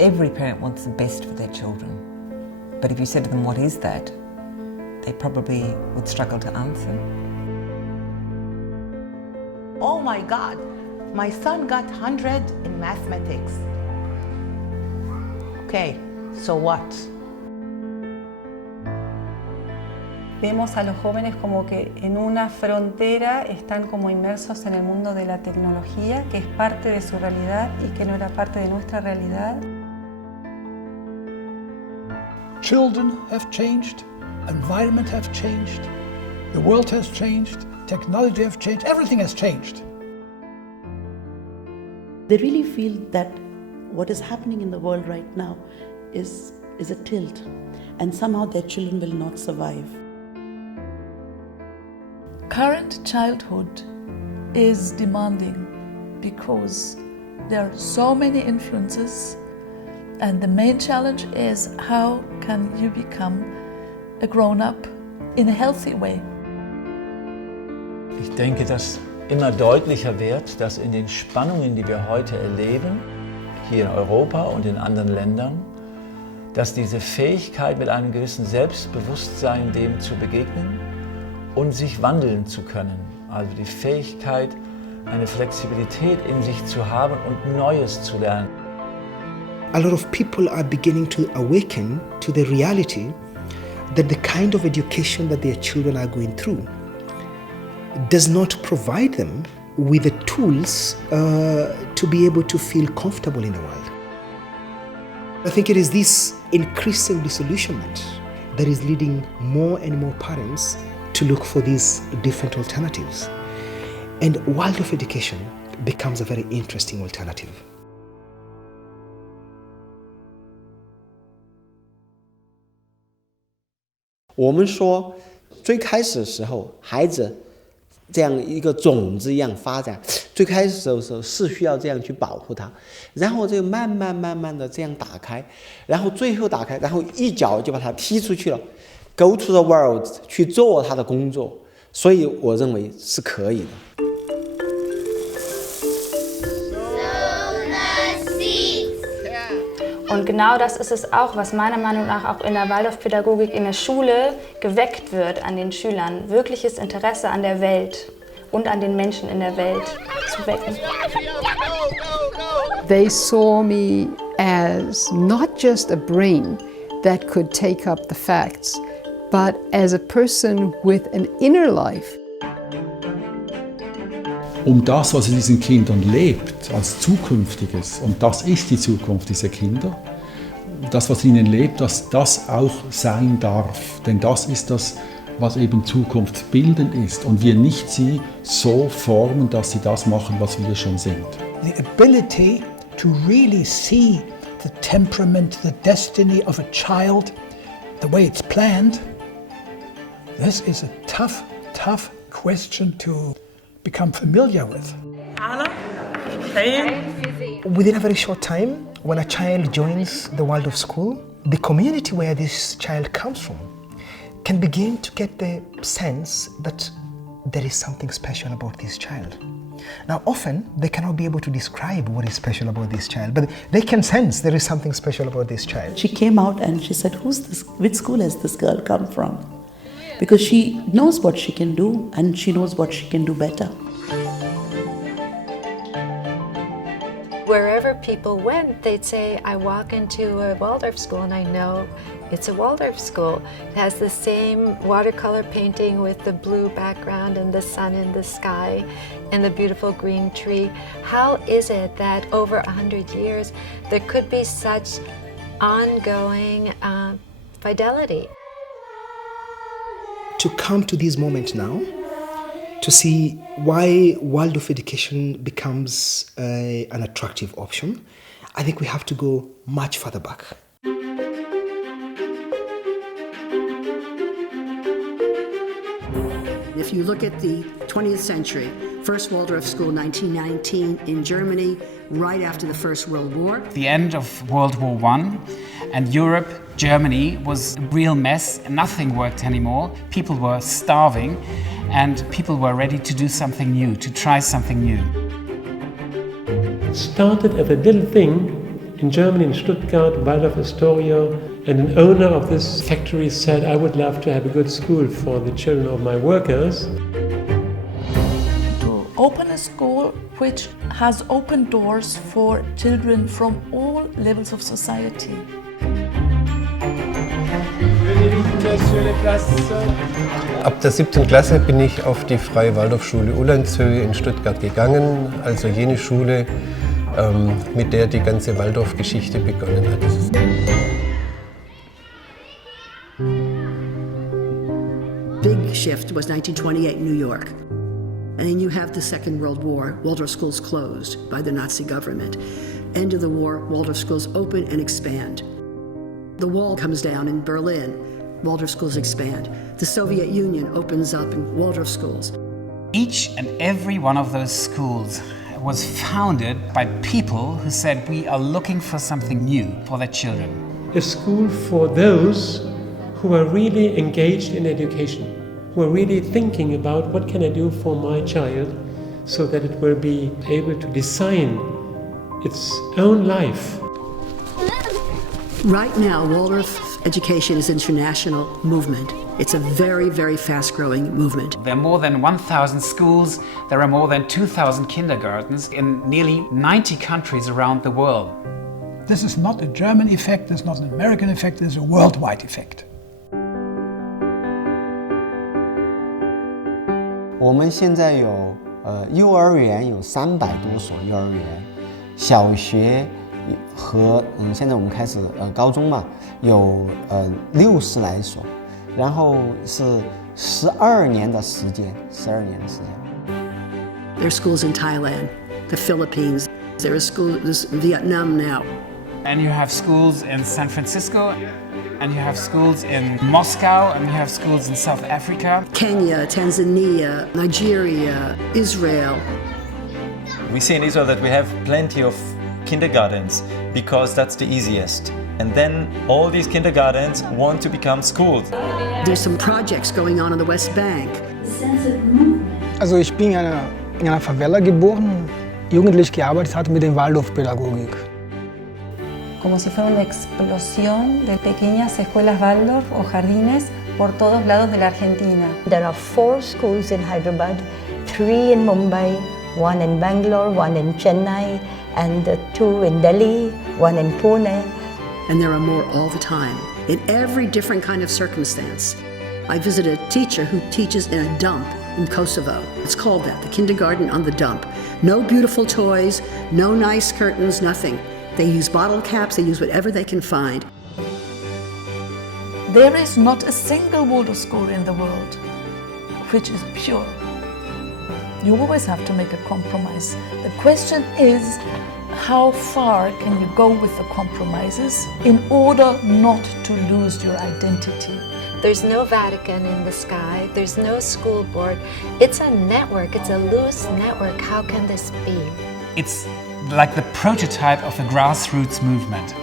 Every parent wants the best for their children. But if you said to them, what is that? They probably would struggle to answer. Oh my God, my son got 100 in mathematics. Okay, so what? Vemos a los jóvenes como que en una frontera están como inmersos en el mundo de la tecnología, que es parte de su realidad y que no era parte de nuestra realidad. Children have changed, environment have changed, the world has changed, technology has changed, everything has changed. They really feel that what is happening in the world right now is a tilt, and somehow their children will not survive. Current childhood is demanding because there are so many influences, and the main challenge is how can you become a grown-up in a healthy way. Ich denke, dass immer deutlicher wird, dass in den Spannungen, die wir heute erleben, hier in Europa und in anderen Ländern, dass diese Fähigkeit mit einem gewissen Selbstbewusstsein dem zu begegnen und sich wandeln zu können, also die Fähigkeit, eine Flexibilität in sich zu haben und Neues zu lernen. A lot of people are beginning to awaken to the reality that the kind of education that their children are going through does not provide them with the tools to be able to feel comfortable in the world. I think it is this increasing disillusionment that is leading more and more parents to look for these different alternatives. And Waldorf education becomes a very interesting alternative. 我们说，最开始的时候，孩子这样一个种子一样发展，最开始的时候是需要这样去保护它，然后就慢慢的这样打开，然后最后打开，然后一脚就把它踢出去了 ，go to the world 去做他的工作，所以我认为是可以的。 Und genau das ist es auch, was meiner Meinung nach auch in der Waldorfpädagogik in der Schule geweckt wird an den Schülern, wirkliches Interesse an der Welt und an den Menschen in der Welt zu wecken. They saw me as not just a brain that could take up the facts, but as a person with an inner life. Das, was in diesen Kindern lebt, als Zukünftiges, und das ist die Zukunft dieser Kinder, das, was in ihnen lebt, dass das auch sein darf. Denn das ist das, was eben zukunftsbildend ist. Und wir nicht sie so formen, dass sie das machen, was wir schon sind. The ability to really see the temperament, the destiny of a child, the way it's planned, this is a tough question to become familiar with. Within a very short time, when a child joins the world of school, the community where this child comes from can begin to get the sense that there is something special about this child. Now, often they cannot be able to describe what is special about this child, but they can sense there is something special about this child. She came out and she said, "Who's this? Which school has this girl come from?" Because she knows what she can do and she knows what she can do better. Wherever people went, they'd say, I walk into a Waldorf school and I know it's a Waldorf school. It has the same watercolor painting with the blue background and the sun in the sky and the beautiful green tree. How is it that over 100 years there could be such ongoing fidelity? To come to this moment now, to see why Waldorf education becomes an attractive option, I think we have to go much further back. If you look at the 20th century, first Waldorf school, 1919 in Germany, right after the First World War. The end of World War I, and Europe, Germany, was a real mess. Nothing worked anymore. People were starving, and people were ready to do something new, to try something new. It started as a little thing in Germany, in Stuttgart, Waldorf Astoria, and an owner of this factory said, I would love to have a good school for the children of my workers. To open a school which has open doors for children from all levels of society. Ab der 7. Klasse bin ich auf die Freie Waldorfschule Ulandshöhe in Stuttgart gegangen, also jene Schule, mit der die ganze Waldorf-Geschichte begonnen hat. Big shift was 1928 in New York. And then you have the Second World War, Waldorf schools closed by the Nazi government. End of the war, Waldorf schools open and expand. The wall comes down in Berlin, Waldorf schools expand. The Soviet Union opens up in Waldorf schools. Each and every one of those schools was founded by people who said, we are looking for something new for their children. A school for those who are really engaged in education, who are really thinking about what can I do for my child so that it will be able to design its own life. Right now, Waldorf education is an international movement. It's a very, very fast-growing movement. There are more than 1,000 schools, there are more than 2,000 kindergartens in nearly 90 countries around the world. This is not a German effect, this is not an American effect, this is a worldwide effect. 我们现在有幼儿园有300多所幼儿园，小学和现在我们开始高中嘛，有60来所，然后是12年的时间，12年的时间。There are schools in Thailand, the Philippines. There are schools in Vietnam now. And you have schools in San Francisco, and you have schools in Moscow, and you have schools in South Africa. Kenya, Tanzania, Nigeria, Israel. We see in Israel that we have plenty of kindergartens because that's the easiest. And then all these kindergartens want to become schools. There's some projects going on the West Bank. Also ich bin in einer Favela geboren, jugendlich gearbeitet hatte mit der Waldorfpädagogik. Como si fuera una explosión de pequeñas escuelas Waldorf o jardines por todos lados de la Argentina. There are 4 schools in Hyderabad, 3 in Mumbai, 1 in Bangalore, 1 in Chennai, and 2 in Delhi, 1 in Pune. And there are more all the time, in every different kind of circumstance. I visited a teacher who teaches in a dump in Kosovo. It's called that, the kindergarten on the dump. No beautiful toys, no nice curtains, nothing. They use bottle caps, they use whatever they can find. There is not a single Waldorf school in the world which is pure. You always have to make a compromise. The question is, how far can you go with the compromises in order not to lose your identity? There's no Vatican in the sky, there's no school board. It's a network, it's a loose network. How can this be? It's like the prototype of a grassroots movement.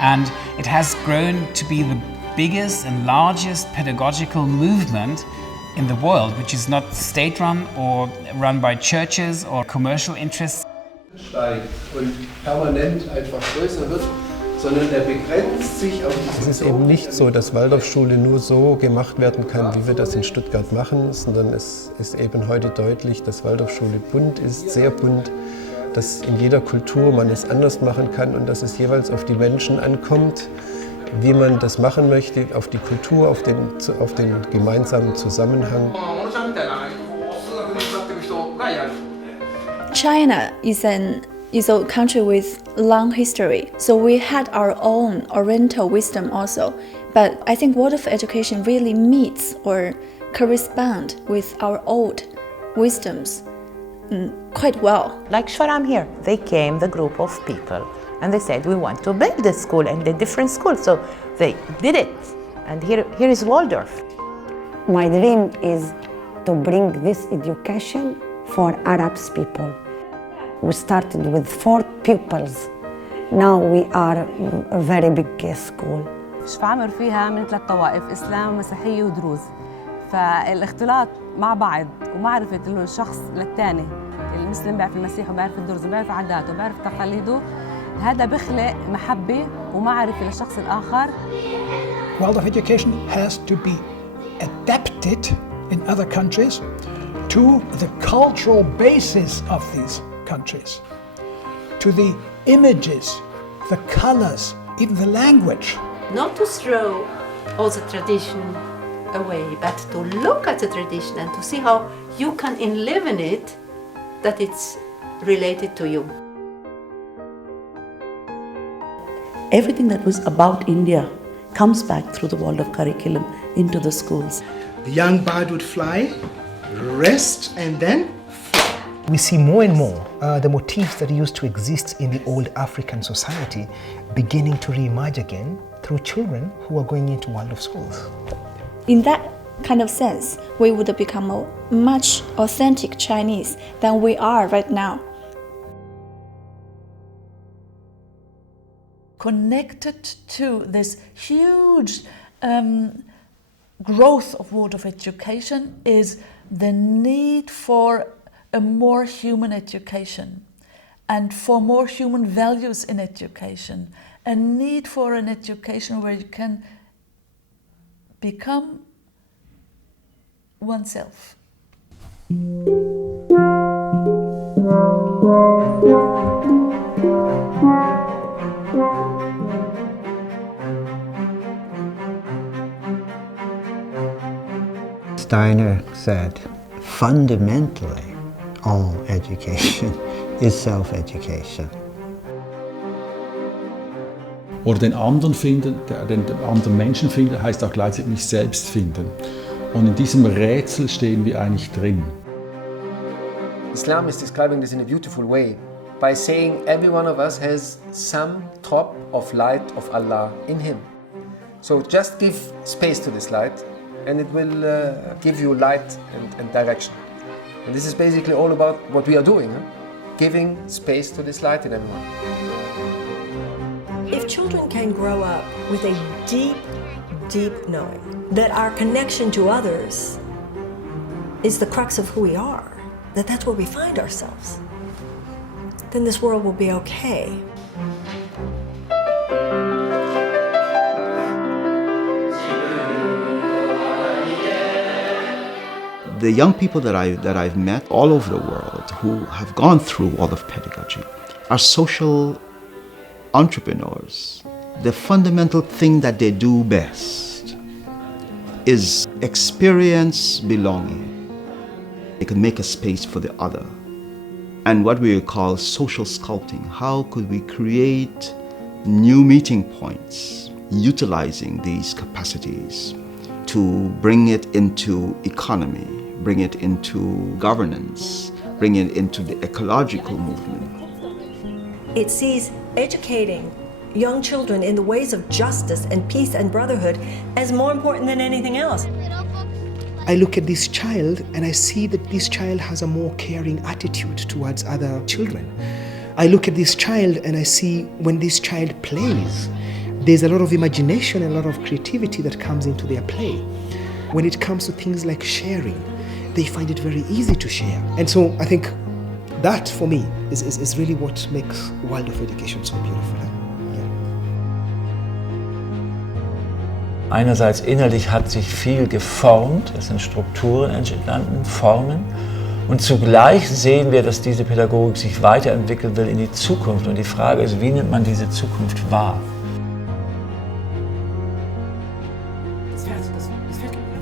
And it has grown to be the biggest and largest pedagogical movement in the world, which is not state-run or run by churches or commercial interests. Steigt und permanent einfach größer wird, sondern der begrenzt sich auf dieses. Es ist eben nicht so, dass Waldorfschule nur so gemacht werden kann, wie wir das in Stuttgart machen, sondern es ist eben heute deutlich, dass Waldorfschule bunt ist, sehr bunt, dass in jeder Kultur man es anders machen kann und dass es jeweils auf die Menschen ankommt, wie man das machen möchte, auf die Kultur, auf den gemeinsamen Zusammenhang. China is a country with long history, so we had our own Oriental wisdom also. But I think Waldorf education really meets or corresponds with our old wisdoms quite well. Like Shoram here, they came, the group of people, and they said, we want to build a school and a different school. So they did it. And here is Waldorf. My dream is to bring this education for Arab people. We started with 4 pupils. Now we are a very big school. شفعمر فيها من 3 طوائف، إسلام مسيحية ودروز. فالاختلاط مع بعض ومعرفة الشخص للثاني، المسلم بيعرف المسيح وبيعرف الدرز وبيعرف عاداته وبيعرف تقاليده، هذا بخلق محبة ومعرفة للشخص الآخر. Waldorf education has to be adapted in other countries to the cultural basis of these countries, to the images, the colors, even the language. Not to throw all the tradition away, but to look at the tradition and to see how you can live in it, that it's related to you. Everything that was about India comes back through the Waldorf curriculum into the schools. The young bird would fly, rest, and then we see more and more the motifs that used to exist in the old African society beginning to re-emerge again through children who are going into Waldorf schools. In that kind of sense, we would become a much authentic Chinese than we are right now. Connected to this huge growth of Waldorf education is the need for a more human education and for more human values in education, a need for an education where you can become oneself. Steiner said, fundamentally, all education is self-education. Oder den anderen finden, den anderen Menschen finden, heißt auch gleichzeitig mich selbst finden. Und in diesem Rätsel stehen wir eigentlich drin. Islam is describing this in a beautiful way by saying every one of us has some drop of light of Allah in him. So just give space to this light and it will give you light and direction. And this is basically all about what we are doing, giving space to this light in everyone. If children can grow up with a deep, deep knowing that our connection to others is the crux of who we are, that that's where we find ourselves, then this world will be okay. The young people that I've met all over the world who have gone through Waldorf pedagogy are social entrepreneurs. The fundamental thing that they do best is experience belonging. They can make a space for the other. And what we call social sculpting. How could we create new meeting points utilizing these capacities to bring it into economy, bring it into governance, bring it into the ecological movement. It sees educating young children in the ways of justice and peace and brotherhood as more important than anything else. I look at this child and I see that this child has a more caring attitude towards other children. I look at this child and I see when this child plays, there's a lot of imagination and a lot of creativity that comes into their play. When it comes to things like sharing, they find it very easy to share. And so I think that for me is really what makes Waldorf education so beautiful. Einerseits innerlich hat sich viel geformt, es sind Strukturen entstanden, Formen. Und zugleich sehen wir, dass diese Pädagogik sich weiterentwickeln will in die Zukunft. Und die Frage ist, wie nimmt man diese Zukunft wahr?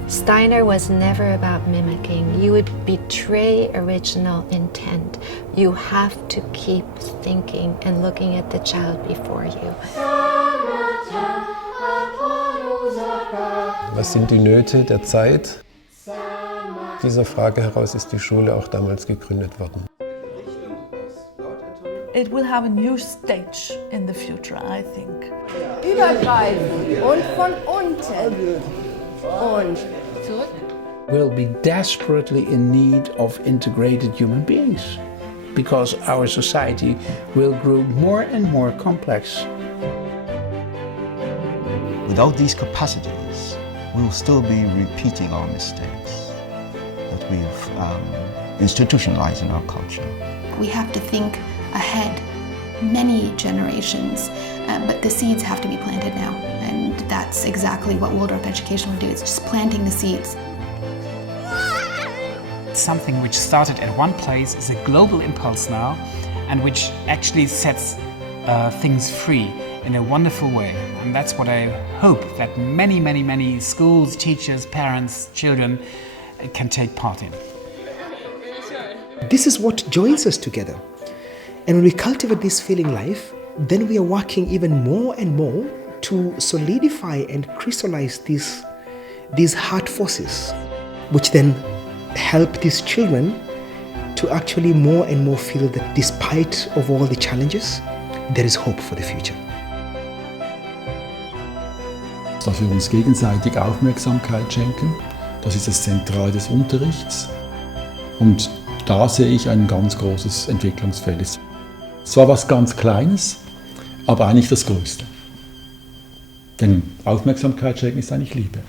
Steiner was never about mimicking. You would betray original intent. You have to keep thinking and looking at the child before you. Was sind die Nöte der Zeit? Dieser Frage heraus ist die Schule auch damals gegründet worden. It will have a new stage in the future, I think. Übergreifend und von unten und zurück. We'll be desperately in need of integrated human beings because our society will grow more and more complex. Without these capacities, we will still be repeating our mistakes that we've institutionalized in our culture. We have to think ahead many generations, but the seeds have to be planted now. And that's exactly what Waldorf education would do. It's just planting the seeds. Something which started at one place is a global impulse now, and which actually sets things free in a wonderful way. And that's what I hope that many, many, many schools, teachers, parents, children can take part in. This is what joins us together. And when we cultivate this feeling life, then we are working even more and more to solidify and crystallize these heart forces, which then help these children to actually more and more feel that despite of all the challenges, there is hope for the future. Dass wir uns gegenseitig Aufmerksamkeit schenken, das ist das Zentrale des Unterrichts. Und da sehe ich ein ganz großes Entwicklungsfeld. Es war was ganz Kleines, aber eigentlich das Größte. Denn Aufmerksamkeit schenken ist eigentlich Liebe.